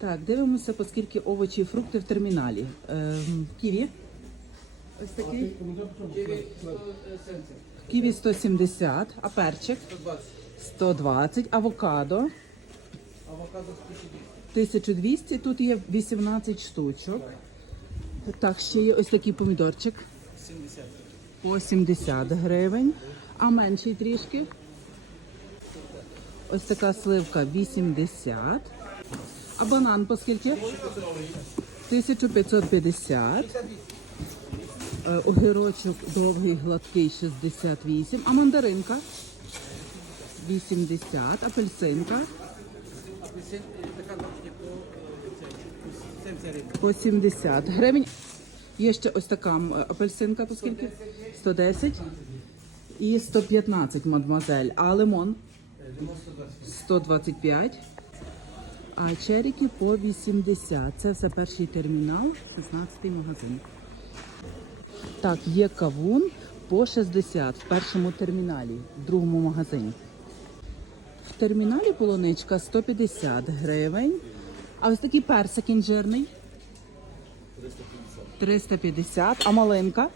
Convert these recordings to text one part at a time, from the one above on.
Так, дивимося, оскільки овочі і фрукти в терміналі. Ем, ківі. Ось такий. Ківі 170, а перчик 120, авокадо Авокадо 1200, тут є 18 штучок. Так, ще є ось такий помідорчик 70. по 70 гривень, а менший трішки. Ось така сливка 80. А банан по скільки? 1550. Е, Огірочок довгий, гладкий 68. А мандаринка 80. Апельсинка по е, 70 гривень. по 70 гривень. Є ще ось така апельсинка по скільки? 110 і 115 мадмазель. А лимон 125. А черіки по 80. Це все перший термінал, 16-й магазин. Так, є кавун по 60 в першому терміналі, в другому магазині. В терміналі полуничка 150 гривень. А ось такий персик інжирний 350. А малинка?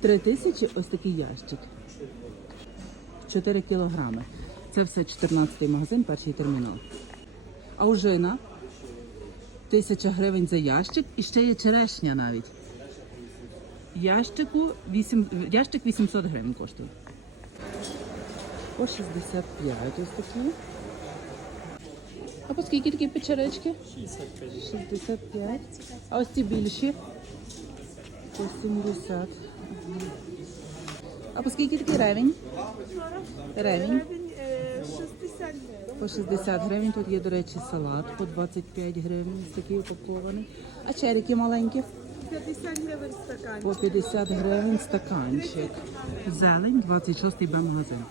3000 ось такий ящик. 4 кілограми. Це все 14-й магазин, перший термінал. А ужина? 1000 гривень за ящик і ще є черешня навіть. Ящику 8, ящик 800 гривень коштує. По 65 ось такі. А по скільки такі печеречки? 65. 65. А ось ці більші? По 70. А по скільки такий ревень? Ревень. Гривень е, 60 гривень. По 60 гривень. Тут є, до речі, салат по 25 гривень, такий упакований. А черіки маленькі? 50 гривень стаканчик. По 50 гривень стаканчик. Зелень, 26-й Б-магазин.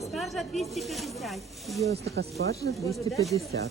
Спаржа 250. Є ось така спаржа 250.